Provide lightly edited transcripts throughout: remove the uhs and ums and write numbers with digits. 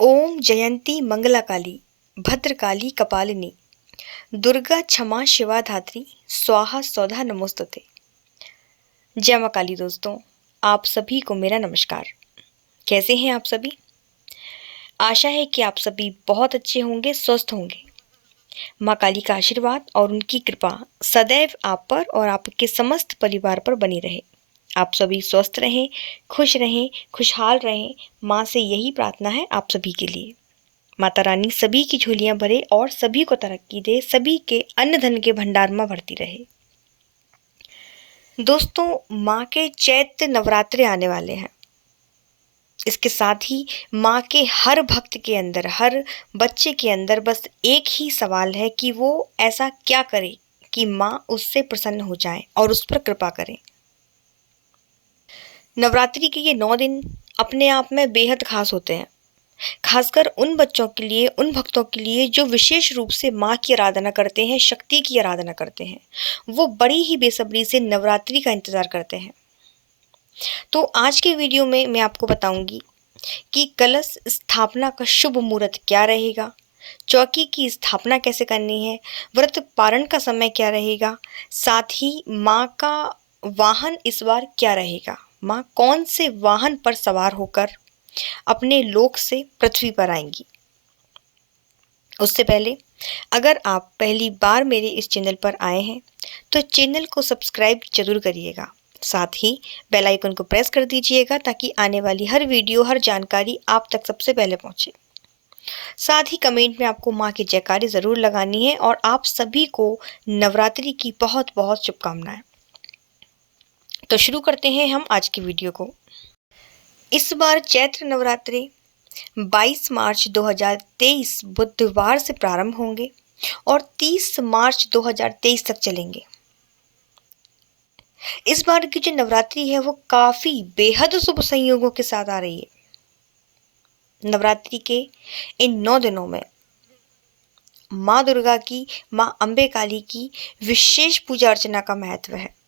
ओम जयंती मंगला काली भद्रकाली कपालिनी दुर्गा क्षमा शिवा धात्री स्वाहा सौधा नमोस्तुते। जय मां काली। दोस्तों, आप सभी को मेरा नमस्कार। कैसे हैं आप सभी? आशा है कि आप सभी बहुत अच्छे होंगे, स्वस्थ होंगे। मां काली का आशीर्वाद और उनकी कृपा सदैव आप पर और आपके समस्त परिवार पर बनी रहे। आप सभी स्वस्थ रहें, खुश रहें, खुशहाल रहें। माँ से यही प्रार्थना है आप सभी के लिए। माता रानी सभी की झोलियां भरे और सभी को तरक्की दे, सभी के अन्न धन के भंडार में भरती रहे। दोस्तों, माँ के चैत्र नवरात्रे आने वाले हैं। इसके साथ ही माँ के हर भक्त के अंदर, हर बच्चे के अंदर बस एक ही सवाल है कि वो ऐसा क्या करे कि माँ उससे प्रसन्न हो जाए और उस पर कृपा करें। नवरात्रि के ये 9 दिन अपने आप में बेहद खास होते हैं, खासकर उन बच्चों के लिए, उन भक्तों के लिए जो विशेष रूप से माँ की आराधना करते हैं, शक्ति की आराधना करते हैं। वो बड़ी ही बेसब्री से नवरात्रि का इंतजार करते हैं। तो आज के वीडियो में मैं आपको बताऊंगी कि कलश स्थापना का शुभ मुहूर्त क्या रहेगा, चौकी की स्थापना कैसे करनी है, व्रत पारण का समय क्या रहेगा, साथ ही माँ का वाहन इस बार क्या रहेगा, माँ कौन से वाहन पर सवार होकर अपने लोक से पृथ्वी पर आएंगी। उससे पहले अगर आप पहली बार मेरे इस चैनल पर आए हैं तो चैनल को सब्सक्राइब जरूर करिएगा। साथ ही बेल आइकन को प्रेस कर दीजिएगा ताकि आने वाली हर वीडियो, हर जानकारी आप तक सबसे पहले पहुंचे। साथ ही कमेंट में आपको माँ की जयकारी ज़रूर लगानी है और आप सभी को नवरात्रि की बहुत बहुत शुभकामनाएं। तो शुरू करते हैं हम आज की वीडियो को। इस बार चैत्र नवरात्रि 22 मार्च 2023 बुधवार से प्रारंभ होंगे और 30 मार्च 2023 तक चलेंगे। इस बार की जो नवरात्रि है वो काफ़ी बेहद शुभ संयोगों के साथ आ रही है। नवरात्रि के इन 9 दिनों में माँ दुर्गा की, माँ अम्बे काली की विशेष पूजा अर्चना का महत्व है।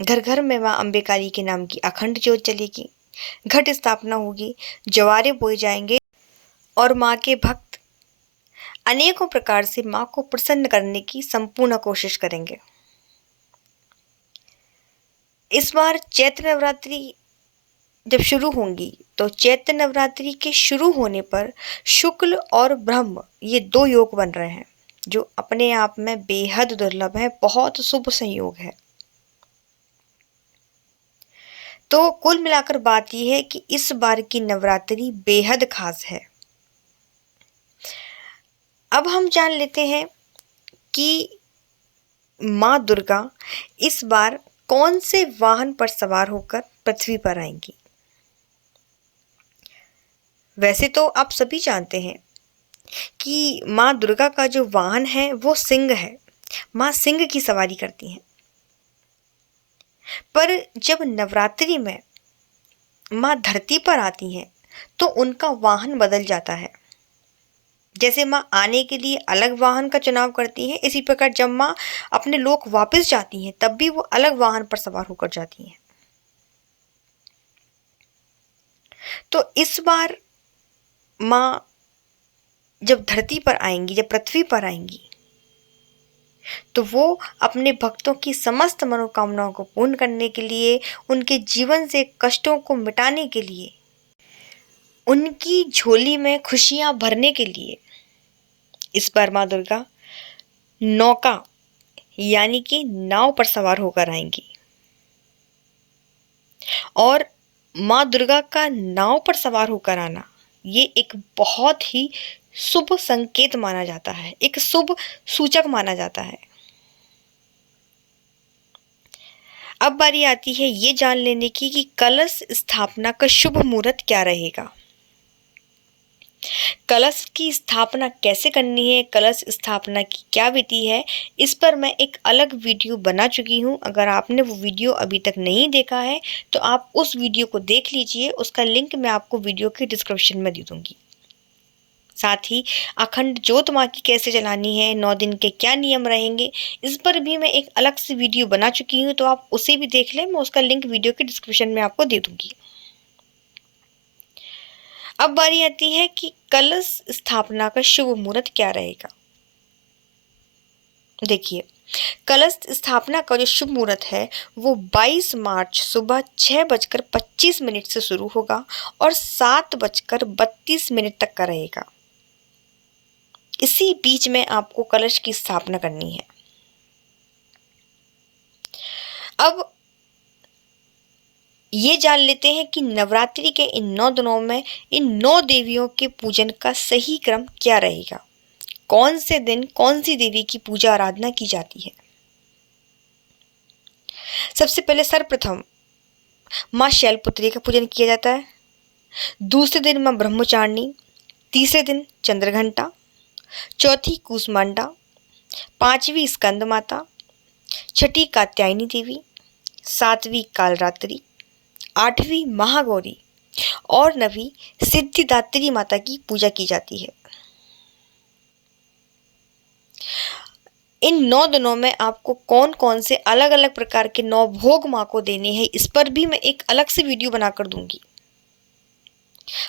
घर घर में माँ अम्बे काली के नाम की अखंड ज्योत जलेगी, घट स्थापना होगी, जवारे बोए जाएंगे और माँ के भक्त अनेकों प्रकार से माँ को प्रसन्न करने की संपूर्ण कोशिश करेंगे। इस बार चैत्र नवरात्रि जब शुरू होंगी तो चैत्र नवरात्रि के शुरू होने पर शुक्ल और ब्रह्म ये 2 योग बन रहे हैं जो अपने आप में बेहद दुर्लभ है, बहुत शुभ संयोग है। तो कुल मिलाकर बात यह है कि इस बार की नवरात्रि बेहद खास है। अब हम जान लेते हैं कि माँ दुर्गा इस बार कौन से वाहन पर सवार होकर पृथ्वी पर आएंगी। वैसे तो आप सभी जानते हैं कि माँ दुर्गा का जो वाहन है वो सिंह है। माँ सिंह की सवारी करती हैं। पर जब नवरात्रि में माँ धरती पर आती हैं तो उनका वाहन बदल जाता है। जैसे माँ आने के लिए अलग वाहन का चुनाव करती हैं, इसी प्रकार जब माँ अपने लोक वापस जाती हैं तब भी वो अलग वाहन पर सवार होकर जाती हैं। तो इस बार माँ जब धरती पर आएंगी, जब पृथ्वी पर आएंगी, तो वो अपने भक्तों की समस्त मनोकामनाओं को पूर्ण करने के लिए, उनके जीवन से कष्टों को मिटाने के लिए, उनकी झोली में खुशियां भरने के लिए इस बार माँ दुर्गा नौका यानी कि नाव पर सवार होकर आएंगी। और माँ दुर्गा का नाव पर सवार होकर आना ये एक बहुत ही शुभ संकेत माना जाता है, एक शुभ सूचक माना जाता है। अब बारी आती है ये जान लेने की कि कलश स्थापना का शुभ मुहूर्त क्या रहेगा। कलश की स्थापना कैसे करनी है, कलश स्थापना की क्या विधि है, इस पर मैं एक अलग वीडियो बना चुकी हूँ। अगर आपने वो वीडियो अभी तक नहीं देखा है तो आप उस वीडियो को देख लीजिए। उसका लिंक मैं आपको वीडियो के डिस्क्रिप्शन में दे दूँगी। साथ ही अखंड ज्योत माँ की कैसे जलानी है, 9 दिन के क्या नियम रहेंगे, इस पर भी मैं एक अलग से वीडियो बना चुकी हूँ, तो आप उसे भी देख लें। मैं उसका लिंक वीडियो के डिस्क्रिप्शन में आपको दे दूँगी। अब बारी आती है कि कलश स्थापना का शुभ मुहूर्त क्या रहेगा। देखिए, कलश स्थापना का जो शुभ मुहूर्त है वो 22 मार्च सुबह 6:25 से शुरू होगा और 7:32 तक का रहेगा। इसी बीच में आपको कलश की स्थापना करनी है। अब ये जान लेते हैं कि नवरात्रि के इन 9 दिनों में इन 9 देवियों के पूजन का सही क्रम क्या रहेगा। कौन से दिन कौन सी देवी की पूजा आराधना की जाती है। सबसे पहले सर्वप्रथम माँ शैलपुत्री का पूजन किया जाता है। दूसरे दिन माँ ब्रह्मचारिणी, तीसरे दिन चंद्रघंटा, चौथी कूसमांडा, पांचवी स्कंद माता, छठी कात्यायनी देवी, सातवीं कालरात्रि, आठवीं महागौरी और नवीं सिद्धिदात्री माता की पूजा की जाती है। इन 9 दिनों में आपको कौन कौन से अलग अलग प्रकार के 9 भोग माँ को देने हैं, इस पर भी मैं एक अलग से वीडियो बनाकर दूंगी।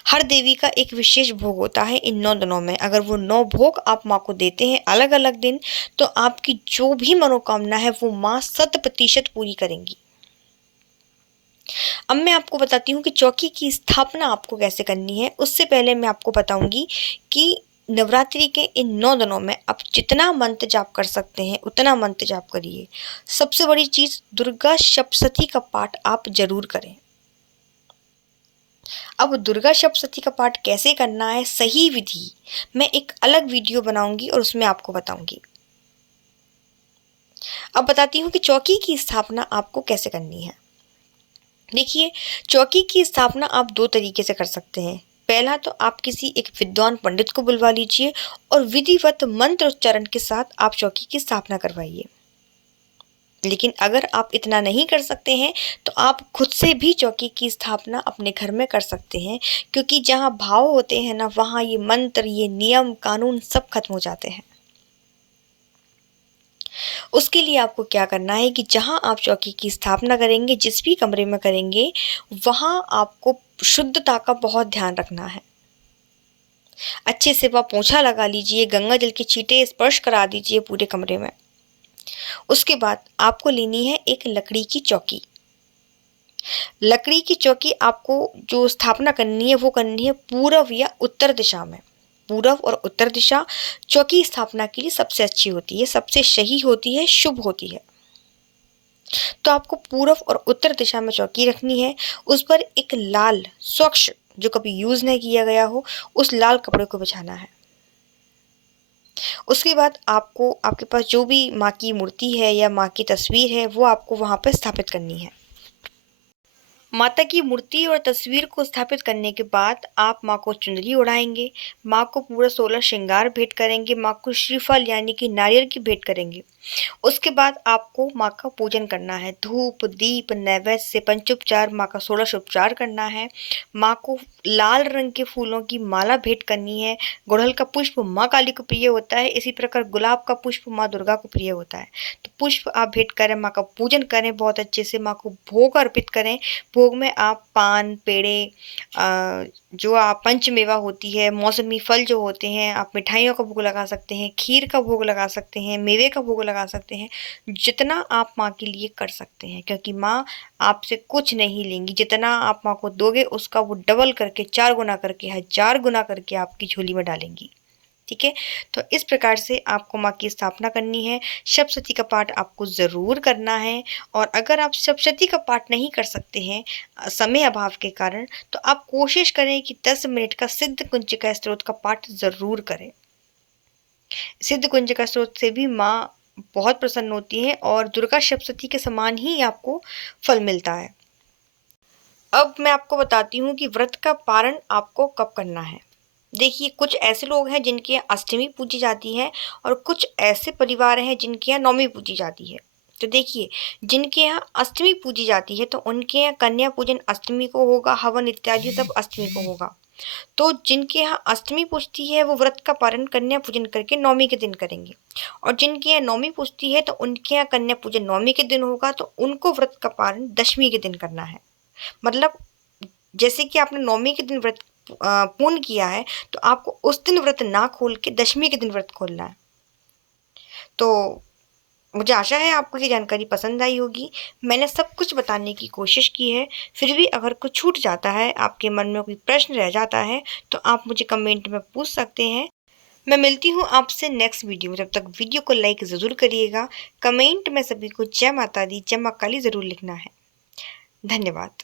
हर देवी का एक विशेष भोग होता है इन 9 दिनों में। अगर वो 9 भोग आप माँ को देते हैं अलग अलग दिन, तो आपकी जो भी मनोकामना है वो माँ 100% पूरी करेंगी। अब मैं आपको बताती हूँ कि चौकी की स्थापना आपको कैसे करनी है। उससे पहले मैं आपको बताऊंगी कि नवरात्रि के इन 9 दिनों में आप जितना मंत्र जाप कर सकते हैं उतना मंत्र जाप करिए। सबसे बड़ी चीज, दुर्गा सप्तशती का पाठ आप जरूर करें। अब दुर्गा सप्तशती का पाठ कैसे करना है, सही विधि, मैं एक अलग वीडियो बनाऊंगी और उसमें आपको बताऊंगी। अब बताती हूँ कि चौकी की स्थापना आपको कैसे करनी है। देखिए, चौकी की स्थापना आप 2 तरीके से कर सकते हैं। पहला तो आप किसी एक विद्वान पंडित को बुलवा लीजिए और विधिवत मंत्र उच्चारण के साथ आप चौकी की स्थापना करवाइए। लेकिन अगर आप इतना नहीं कर सकते हैं तो आप खुद से भी चौकी की स्थापना अपने घर में कर सकते हैं, क्योंकि जहाँ भाव होते हैं ना, वहाँ ये मंत्र, ये नियम कानून सब खत्म हो जाते हैं। उसके लिए आपको क्या करना है कि जहाँ आप चौकी की स्थापना करेंगे, जिस भी कमरे में करेंगे, वहाँ आपको शुद्धता का बहुत ध्यान रखना है। अच्छे से वह पोंछा लगा लीजिए, गंगा जल के छींटे स्पर्श करा दीजिए पूरे कमरे में। उसके बाद आपको लेनी है एक लकड़ी की चौकी। लकड़ी की चौकी आपको जो स्थापना करनी है वो करनी है पूर्व या उत्तर दिशा में। पूर्व और उत्तर दिशा चौकी स्थापना के लिए सबसे अच्छी होती है, सबसे सही होती है, शुभ होती है। तो आपको पूर्व और उत्तर दिशा में चौकी रखनी है। उस पर एक लाल स्वच्छ, जो कभी यूज नहीं किया गया हो, उस लाल कपड़े को बिछाना है। उसके बाद आपको आपके पास जो भी माँ की मूर्ति है या माँ की तस्वीर है वो आपको वहां पर स्थापित करनी है। माता की मूर्ति और तस्वीर को स्थापित करने के बाद आप माँ को चुनरी ओढ़ाएंगे, माँ को पूरा 16 श्रृंगार भेंट करेंगे, माँ को श्रीफल यानी कि नारियल की भेंट करेंगे। उसके बाद आपको माँ का पूजन करना है। धूप दीप नैवेद्य से पंचोपचार माँ का 16 उपचार करना है। माँ को लाल रंग के फूलों की माला भेंट करनी है। गुड़हल का पुष्प माँ काली को प्रिय होता है, इसी प्रकार गुलाब का पुष्प माँ दुर्गा को प्रिय होता है। तो पुष्प आप भेंट करें, माँ का पूजन करें, बहुत अच्छे से माँ को भोग अर्पित करें। भोग में आप पान पेड़े, जो आप पंचमेवा होती है, मौसमी फल जो होते हैं, आप मिठाइयों का भोग लगा सकते हैं, खीर का भोग लगा सकते हैं, मेवे का भोग लगा सकते हैं। जितना आप माँ के लिए कर सकते हैं, क्योंकि माँ आपसे कुछ नहीं लेंगी। जितना आप माँ को दोगे उसका वो डबल करके, 4 गुना करके, 1000 गुना करके आपकी झोली में डालेंगी। ठीक है, तो इस प्रकार से आपको माँ की स्थापना करनी है। सप्तशती का पाठ आपको ज़रूर करना है। और अगर आप सप्तशती का पाठ नहीं कर सकते हैं समय अभाव के कारण, तो आप कोशिश करें कि 10 मिनट का सिद्ध कुंजिका स्तोत्र का पाठ ज़रूर करें। सिद्ध कुंजिका स्तोत्र से भी माँ बहुत प्रसन्न होती है और दुर्गा सप्तशती के समान ही आपको फल मिलता है। अब मैं आपको बताती हूँ कि व्रत का पारण आपको कब करना है। देखिए, कुछ ऐसे लोग हैं जिनके यहाँ अष्टमी पूजी जाती है और कुछ ऐसे परिवार हैं जिनके यहाँ नवमी पूजी जाती है। तो देखिए, जिनके यहाँ अष्टमी पूजी जाती है तो उनके यहाँ कन्या पूजन अष्टमी को होगा, हवन इत्यादि सब अष्टमी को होगा। तो जिनके यहाँ अष्टमी पूजती है वो व्रत का पारण कन्या पूजन करके नवमी के दिन करेंगे, और जिनके यहाँ नवमी पूजती है तो उनके यहाँ कन्या पूजन नवमी के दिन होगा, तो उनको व्रत का पारण दशमी के दिन करना है। मतलब जैसे कि आपने नवमी के दिन व्रत पूर्ण किया है तो आपको उस दिन व्रत ना खोल के दशमी के दिन व्रत खोलना है। तो मुझे आशा है आपको ये जानकारी पसंद आई होगी। मैंने सब कुछ बताने की कोशिश की है, फिर भी अगर कुछ छूट जाता है, आपके मन में कोई प्रश्न रह जाता है, तो आप मुझे कमेंट में पूछ सकते हैं। मैं मिलती हूँ आपसे नेक्स्ट वीडियो में, तब तक वीडियो को लाइक ज़रूर करिएगा। कमेंट में सभी को जय माता दी, जय माँ काली ज़रूर लिखना है। धन्यवाद।